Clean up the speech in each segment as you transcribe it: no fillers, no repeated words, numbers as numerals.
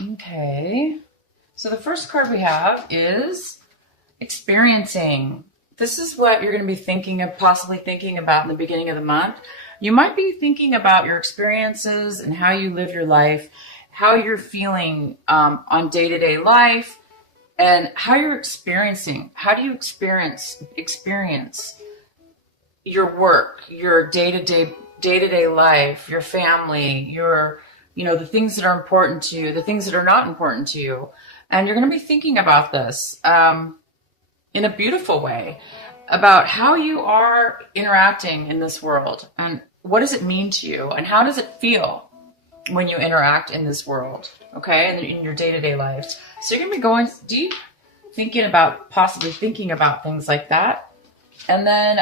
Okay. So the first card we have is experiencing. This is what you're going to be thinking of, possibly thinking about in the beginning of the month. You might be thinking about your experiences and how you live your life, how you're feeling on day-to-day life, and how you're experiencing. How do you experience your work, your day-to-day life, your family, the things that are important to you, the things that are not important to you. And you're going to be thinking about this in a beautiful way, about how you are interacting in this world and what does it mean to you and how does it feel when you interact in this world, okay, and in your day-to-day life. So you're going to be going deep, possibly thinking about things like that. And then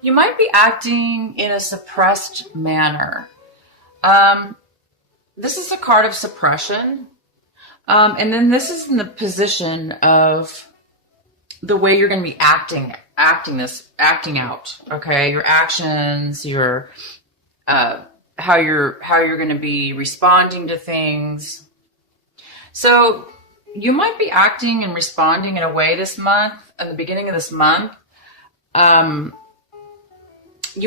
you might be acting in a suppressed manner. This is a card of suppression. And then this is in the position of the way you're going to be acting out. Okay. Your actions, how you're going to be responding to things. So you might be acting and responding in a way this month, at the beginning of this month. You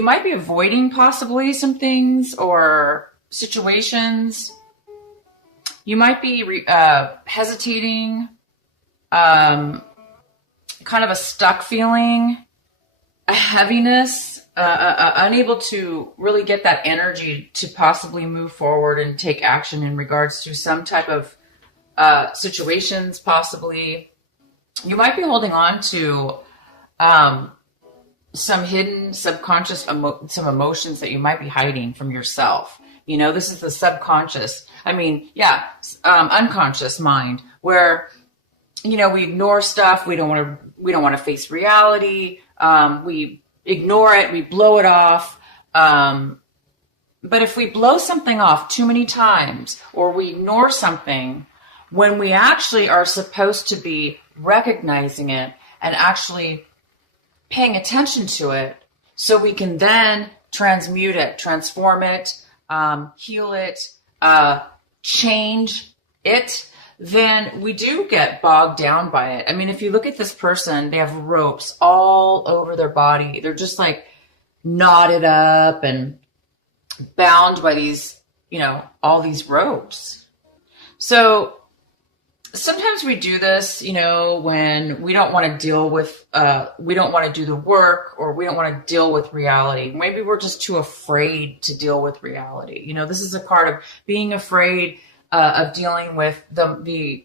might be avoiding possibly some things or situations. You might be hesitating, kind of a stuck feeling, a heaviness, unable to really get that energy to possibly move forward and take action in regards to some type of situations, possibly. You might be holding on to some hidden subconscious some emotions that you might be hiding from yourself. This is the subconscious. Unconscious mind, where we ignore stuff. We don't want to face reality. We ignore it. We blow it off. But if we blow something off too many times, or we ignore something when we actually are supposed to be recognizing it and actually paying attention to it, so we can then transmute it, transform it, heal it, change it, then we do get bogged down by it. I mean, if you look at this person, they have ropes all over their body. They're just like knotted up and bound by these, all these ropes. So sometimes we do this, when we don't want to deal with, we don't want to do the work, or we don't want to deal with reality. Maybe we're just too afraid to deal with reality. This is a card of being afraid of dealing with the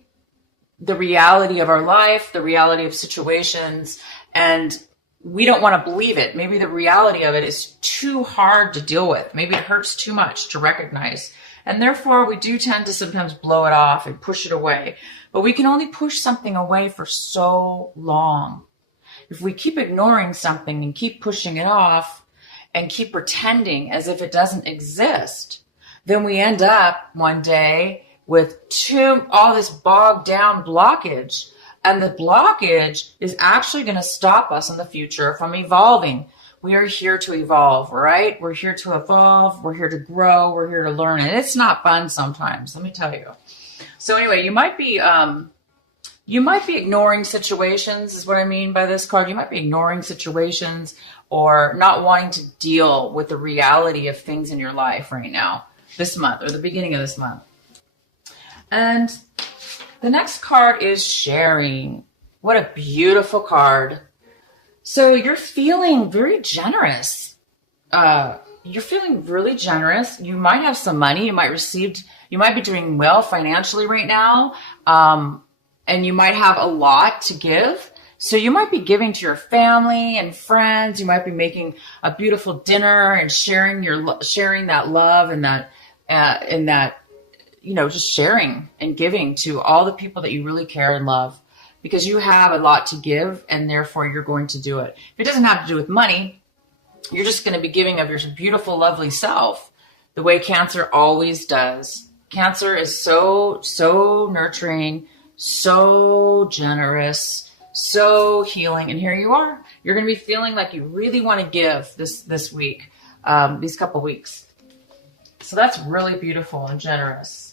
reality of our life, the reality of situations, and we don't want to believe it. Maybe the reality of it is too hard to deal with. Maybe it hurts too much to recognize. And therefore, we do tend to sometimes blow it off and push it away. But we can only push something away for so long. If we keep ignoring something and keep pushing it off and keep pretending as if it doesn't exist, then we end up one day with all this bogged down blockage. And the blockage is actually going to stop us in the future from evolving. We are here to evolve, right? We're here to evolve. We're here to grow. We're here to learn. And it's not fun sometimes, let me tell you. So anyway, you might be ignoring situations, is what I mean by this card. You might be ignoring situations or not wanting to deal with the reality of things in your life right now, this month, or the beginning of this month. And the next card is sharing. What a beautiful card. So you're feeling very generous. You're feeling really generous. You might have some money. You might be doing well financially right now. And you might have a lot to give. So you might be giving to your family and friends. You might be making a beautiful dinner and sharing that love and that, just sharing and giving to all the people that you really care and love, because you have a lot to give and therefore you're going to do it. If it doesn't have to do with money, you're just going to be giving of your beautiful, lovely self, the way Cancer always does. Cancer is so nurturing, so generous, so healing. And here you are. You're going to be feeling like you really want to give this week, these couple weeks. So that's really beautiful and generous.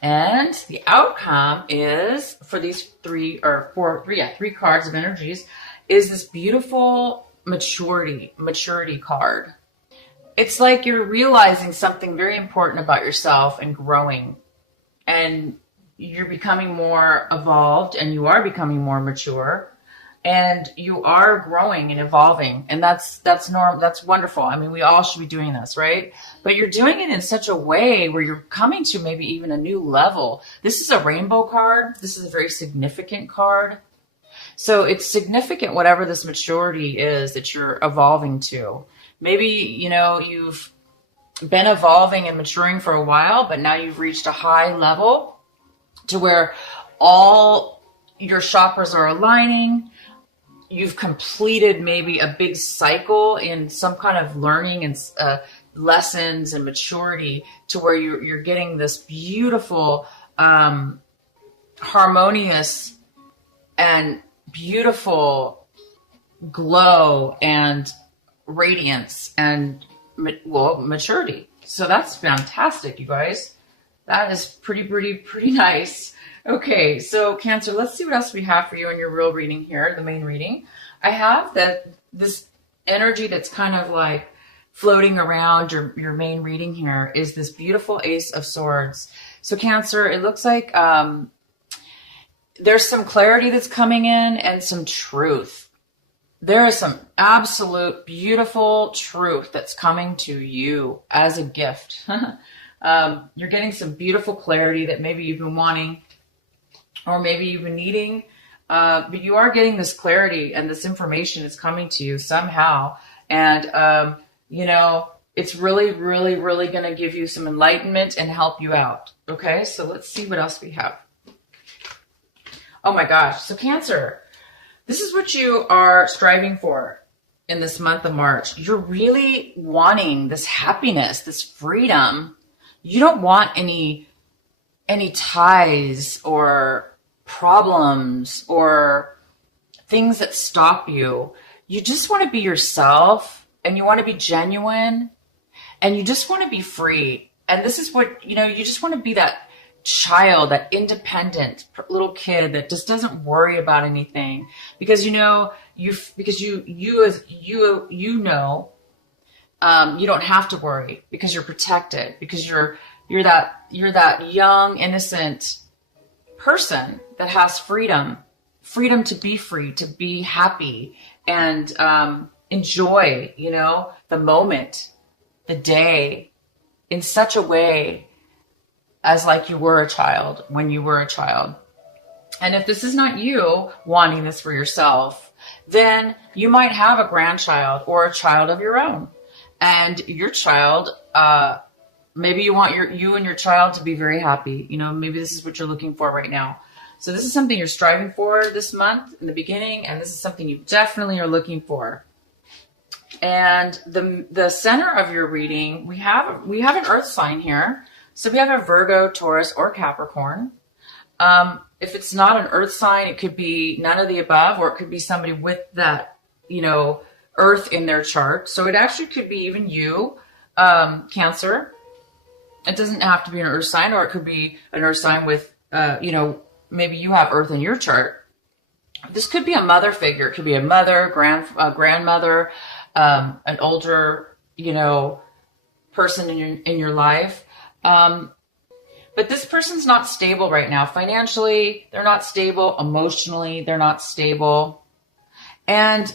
And the outcome is for these three cards of energies is this beautiful maturity card. It's like you're realizing something very important about yourself and growing, and you're becoming more evolved, and you are becoming more mature, and you are growing and evolving, and that's wonderful. I mean, we all should be doing this, right? But you're doing it in such a way where you're coming to maybe even a new level. This is a rainbow card. This is a very significant card. So it's significant, whatever this maturity is that you're evolving to. Maybe, you've been evolving and maturing for a while, but now you've reached a high level to where all your chakras are aligning. You've completed maybe a big cycle in some kind of learning and lessons and maturity, to where you're getting this beautiful, harmonious and beautiful glow and radiance and maturity. So that's fantastic, you guys. That is pretty nice. Okay, so Cancer, let's see what else we have for you in your real reading here, the main reading. I have this energy that's kind of like floating around your main reading here is this beautiful Ace of Swords. So Cancer, it looks like there's some clarity that's coming in and some truth. There is some absolute beautiful truth that's coming to you as a gift. You're getting some beautiful clarity that maybe you've been wanting, or maybe you've been needing, but you are getting this clarity, and this information is coming to you somehow. And, it's really going to give you some enlightenment and help you out. Okay, so let's see what else we have. Oh my gosh. So Cancer, this is what you are striving for in this month of March. You're really wanting this happiness, this freedom. You don't want any ties or problems or things that stop you. You just want to be yourself, and you want to be genuine, and you just want to be free. And this is what, you just want to be that child, that independent little kid that just doesn't worry about anything, because you don't have to worry, because you're protected, because you're that young, innocent person that has freedom to be free, to be happy, and enjoy, the moment, the day, in such a way as like you were a child when you were a child. And if this is not you wanting this for yourself, then you might have a grandchild or a child of your own. And your child, maybe you want you and your child to be very happy. Maybe this is what you're looking for right now. So this is something you're striving for this month in the beginning, and this is something you definitely are looking for. And the center of your reading, we have an earth sign here. So we have a Virgo, Taurus, or Capricorn. If it's not an earth sign, it could be none of the above, or it could be somebody with that, earth in their chart. So it actually could be even you, Cancer. It doesn't have to be an earth sign, or it could be an earth sign with, maybe you have earth in your chart. This could be a mother figure. It could be a mother, grandmother, an older, person in your life. But this person's not stable right now. Financially, they're not stable. Emotionally, they're not stable. And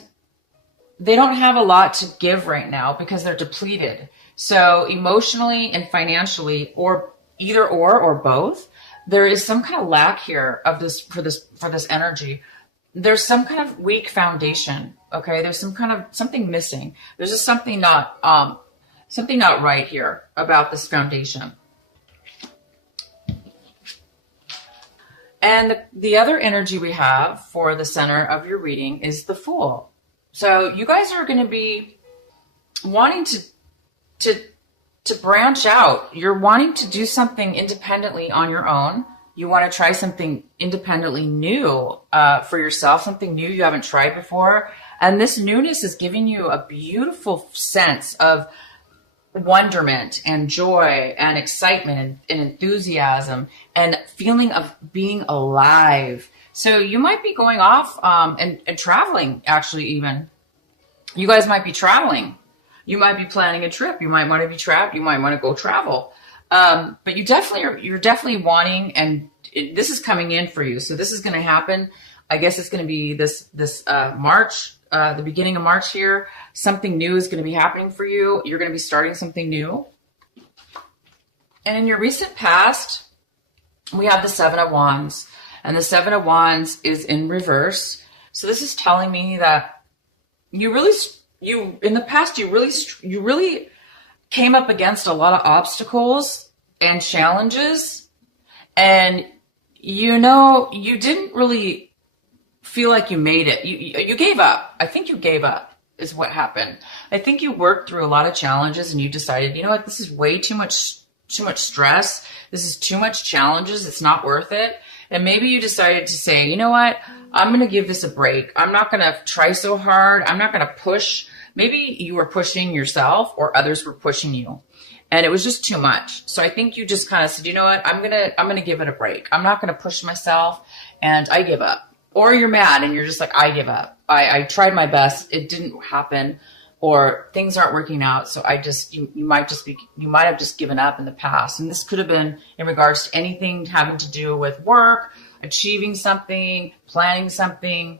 they don't have a lot to give right now because they're depleted. So emotionally and financially, or either or both, there is some kind of lack here of this for this energy. There's some kind of weak foundation. Okay. There's something missing. There's just something not right here about this foundation. And the other energy we have for the center of your reading is the Fool. So you guys are going to be wanting to branch out. You're wanting to do something independently on your own. You want to try something independently new for yourself, something new you haven't tried before. And this newness is giving you a beautiful sense of wonderment and joy and excitement and enthusiasm and feeling of being alive. So you might be going off and traveling, actually. Even you guys might be traveling. You might be planning a trip. You might want to be trapped. You might want to go travel. But you're definitely wanting, and this is coming in for you. So this is going to happen. I guess it's going to be this March, the beginning of March here. Something new is going to be happening for you. You're going to be starting something new. And in your recent past, we have the Seven of Wands, and the Seven of Wands is in reverse. So this is telling me that in the past, you really came up against a lot of obstacles and challenges, and you didn't really feel like you made it. You gave up. I think you gave up is what happened. I think you worked through a lot of challenges and you decided, you know what, this is way too much stress. This is too much challenges. It's not worth it. And maybe you decided to say, you know what, I'm going to give this a break. I'm not going to try so hard. I'm not going to push. Maybe you were pushing yourself or others were pushing you and it was just too much. So I think you just kind of said, you know what, I'm going to give it a break. I'm not going to push myself, and I give up. Or you're mad and you're just like, I give up. I tried my best. It didn't happen, or things aren't working out. So you might have just given up in the past. And this could have been in regards to anything having to do with work, achieving something, planning something,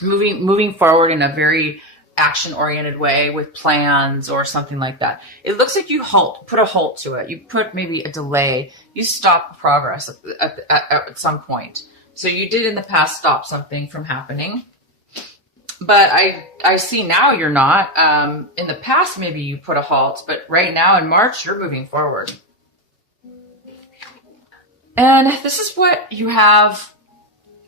moving forward in a very action-oriented way with plans or something like that. It looks like you put a halt to it. You put maybe a delay. You stop progress at some point. So you did in the past stop something from happening. But I see now you're not. In the past, maybe you put a halt, but right now in March, you're moving forward. And this is what you have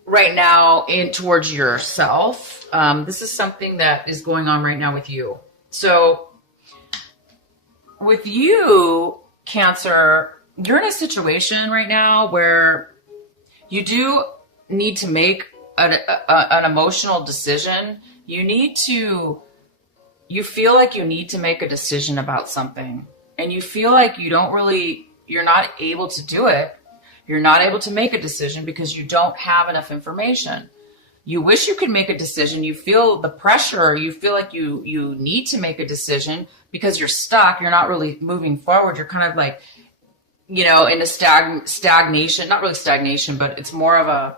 right now towards yourself. This is something that is going on right now with you. So with you, Cancer, you're in a situation right now where you do need to make an emotional decision. You feel like you need to make a decision about something, and you feel like you're not able to do it. You're not able to make a decision because you don't have enough information. You wish you could make a decision. You feel the pressure. You feel like you need to make a decision because you're stuck. You're not really moving forward. You're kind of like, in a stagnation, not really stagnation, but it's more of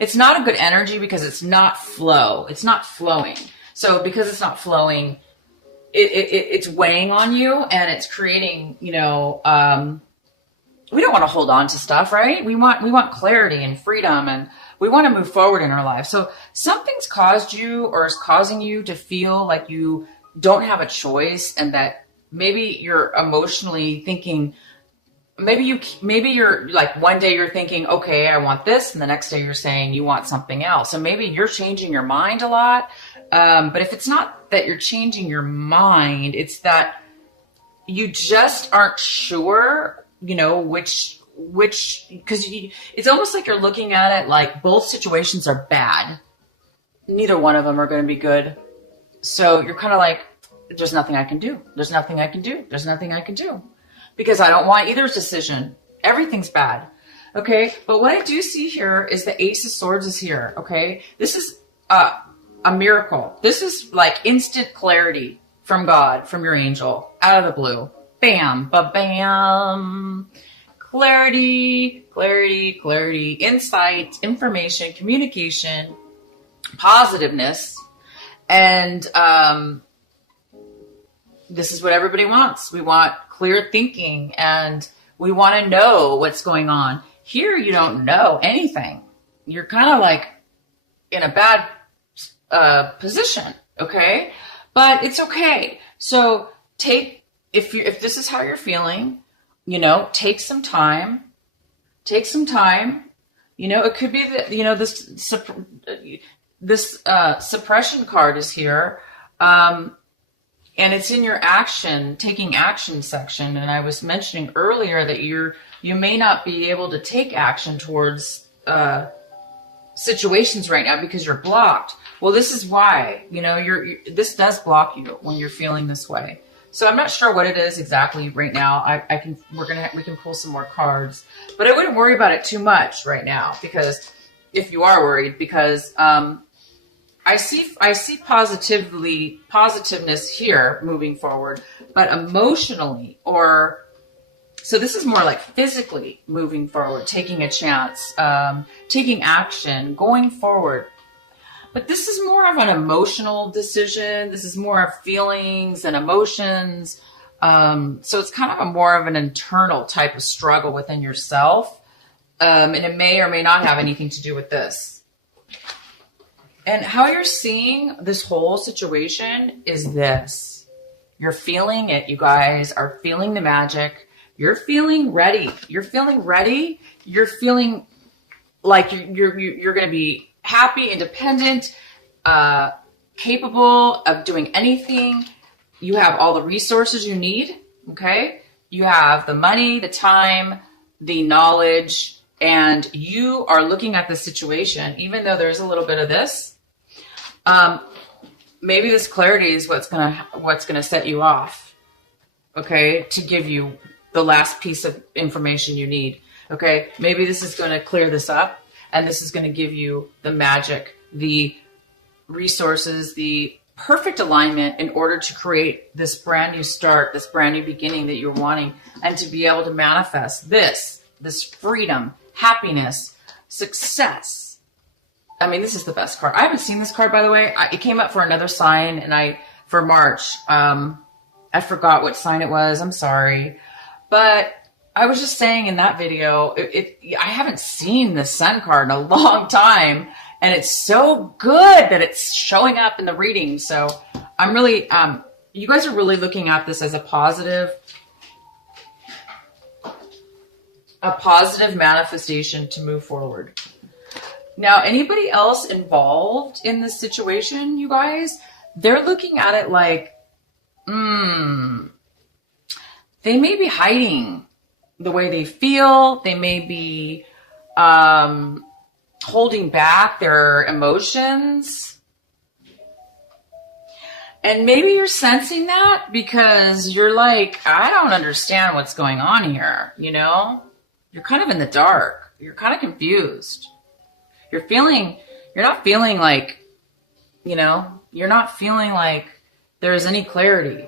it's not a good energy because it's not flow. It's not flowing. So because it's not flowing, it's weighing on you, and it's creating, we don't want to hold on to stuff, right? We want clarity and freedom, and we want to move forward in our life. So something's caused you or is causing you to feel like you don't have a choice, and that maybe you're emotionally thinking, maybe you're like, one day you're thinking, okay, I want this. And the next day you're saying you want something else. So maybe you're changing your mind a lot. But if it's not that you're changing your mind, it's that you just aren't sure, which, because it's almost like you're looking at it like both situations are bad. Neither one of them are going to be good. So you're kind of like, there's nothing I can do. There's nothing I can do. There's nothing I can do. Because I don't want either decision. Everything's bad. Okay. But what I do see here is the Ace of Swords is here. Okay. This is a miracle. This is like instant clarity from God, from your angel, out of the blue. Bam, ba-bam. Clarity, clarity, clarity, insight, information, communication, positiveness. And this is what everybody wants. We want clear thinking, and we want to know what's going on. Here, you don't know anything. You're kind of like in a bad position, okay? But it's okay. So if this is how you're feeling, take some time. Take some time. It could be that, this suppression card is here. And it's in your taking action section. And I was mentioning earlier that you may not be able to take action towards situations right now because you're blocked. Well, this is why, this does block you when you're feeling this way. So I'm not sure what it is exactly right now. We can pull some more cards, but I wouldn't worry about it too much right now, because if you are worried, because I see positiveness here moving forward, but emotionally, so this is more like physically moving forward, taking a chance, taking action, going forward. But this is more of an emotional decision. This is more of feelings and emotions. So it's kind of more of an internal type of struggle within yourself. And it may or may not have anything to do with this. And how you're seeing this whole situation is this. You're feeling it. You guys are feeling the magic. You're feeling ready. You're feeling ready. You're feeling like you're going to be happy, independent, capable of doing anything. You have all the resources you need, okay? You have the money, the time, the knowledge, and you are looking at the situation, even though there's a little bit of this. Maybe this clarity is what's gonna set you off, okay, to give you the last piece of information you need, okay? Maybe this is gonna clear this up, and this is going to give you the magic, the resources, the perfect alignment in order to create this brand new start, this brand new beginning that you're wanting, and to be able to manifest this freedom, happiness, success. I mean, this is the best card. I haven't seen this card, by the way. It came up for another sign, and for March. I forgot what sign it was. I'm sorry. But I was just saying in that video, I haven't seen the Sun card in a long time, and it's so good that it's showing up in the reading. So I'm really, you guys are really looking at this as a positive manifestation to move forward. Now, anybody else involved in this situation, you guys, they're looking at it like, they may be hiding the way they feel. They may be holding back their emotions. And maybe you're sensing that because you're like, I don't understand what's going on here, you know? You're kind of in the dark. You're kind of confused. You're not feeling like, you know, you're not feeling like there's any clarity.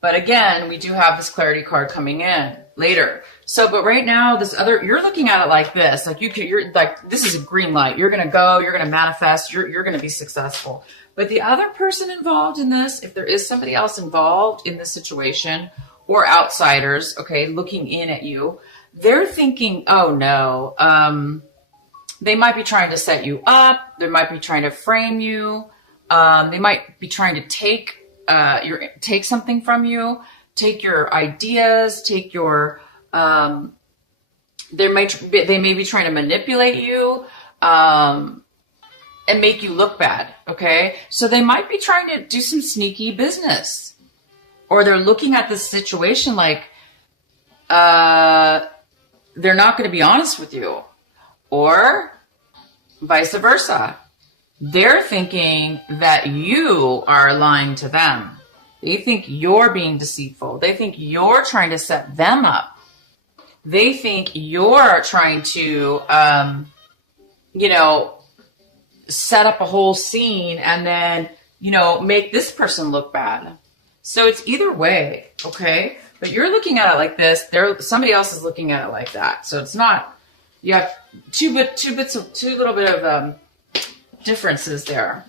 But again, we do have this clarity card coming in later. So, but right now, you're looking at it like this, like you're like, this is a green light. You're going to go, you're going to manifest, you're going to be successful. But the other person involved in this, if there is somebody else involved in this situation or outsiders, okay, looking in at you, they're thinking, oh no, they might be trying to set you up. They might be trying to frame you. They might be trying to take something from you, take your ideas, take your, they may be trying to manipulate you, and make you look bad. Okay. So they might be trying to do some sneaky business, or they're looking at this situation like, they're not going to be honest with you, or vice versa. They're thinking that you are lying to them. They think you're being deceitful. They think you're trying to set them up. They think you're trying to, set up a whole scene and then, make this person look bad. So it's either way, okay? But you're looking at it like this. Somebody else is looking at it like that. So it's not, you have two little bit of differences there.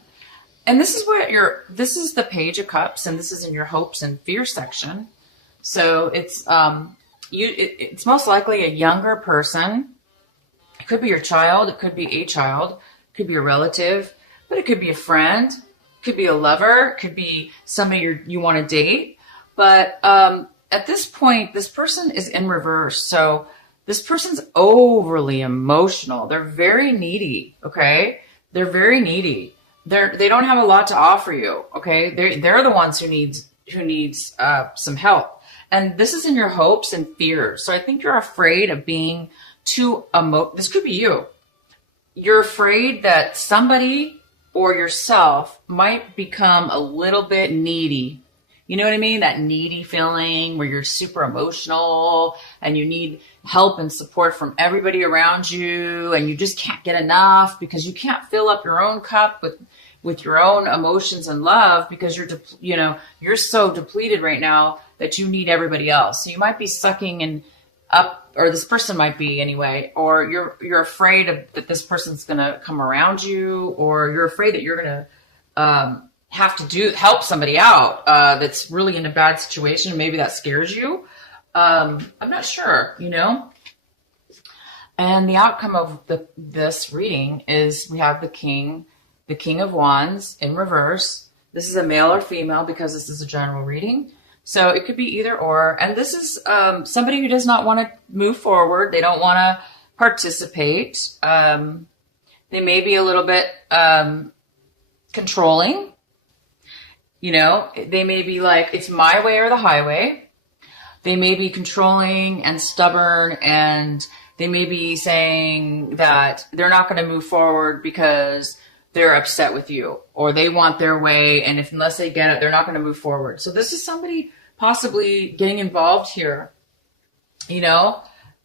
And this is the Page of Cups, and this is in your hopes and fear section. So it's it's most likely a younger person. It could be your child, it could be a child, it could be a relative, but it could be a friend, it could be a lover, it could be somebody you want to date. But at this point, this person is in reverse. So this person's overly emotional. They're very needy, okay? They're very needy. They don't have a lot to offer you, okay? They're the ones who needs some help. And this is in your hopes and fears. So I think you're afraid of being too this could be you. You're afraid that somebody or yourself might become a little bit needy. You know what I mean? That needy feeling where you're super emotional and you need help and support from everybody around you, and you just can't get enough because you can't fill up your own cup with your own emotions and love, because you're so depleted right now that you need everybody else. So you might be sucking and up, or this person might be anyway, or you're afraid that this person's going to come around you, or you're afraid that you're going to have to help somebody out that's really in a bad situation. Maybe that scares you. I'm not sure, And the outcome of this reading is we have the King of Wands in reverse. This is a male or female because this is a general reading. So it could be either or. And this is somebody who does not want to move forward. They don't want to participate. They may be a little bit controlling. They may be like, it's my way or the highway. They may be controlling and stubborn, and they may be saying that they're not going to move forward because they're upset with you, or they want their way, and unless they get it, they're not going to move forward. So this is somebody possibly getting involved here,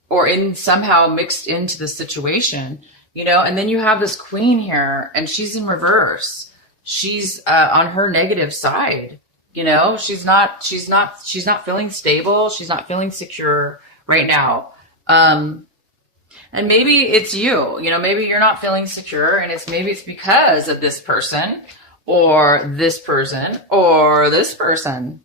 or somehow mixed into the situation, and then you have this queen here, and she's in reverse. She's on her negative side. She's not feeling stable. She's not feeling secure right now. And maybe it's you, maybe you're not feeling secure, and maybe it's because of this person or this person or this person.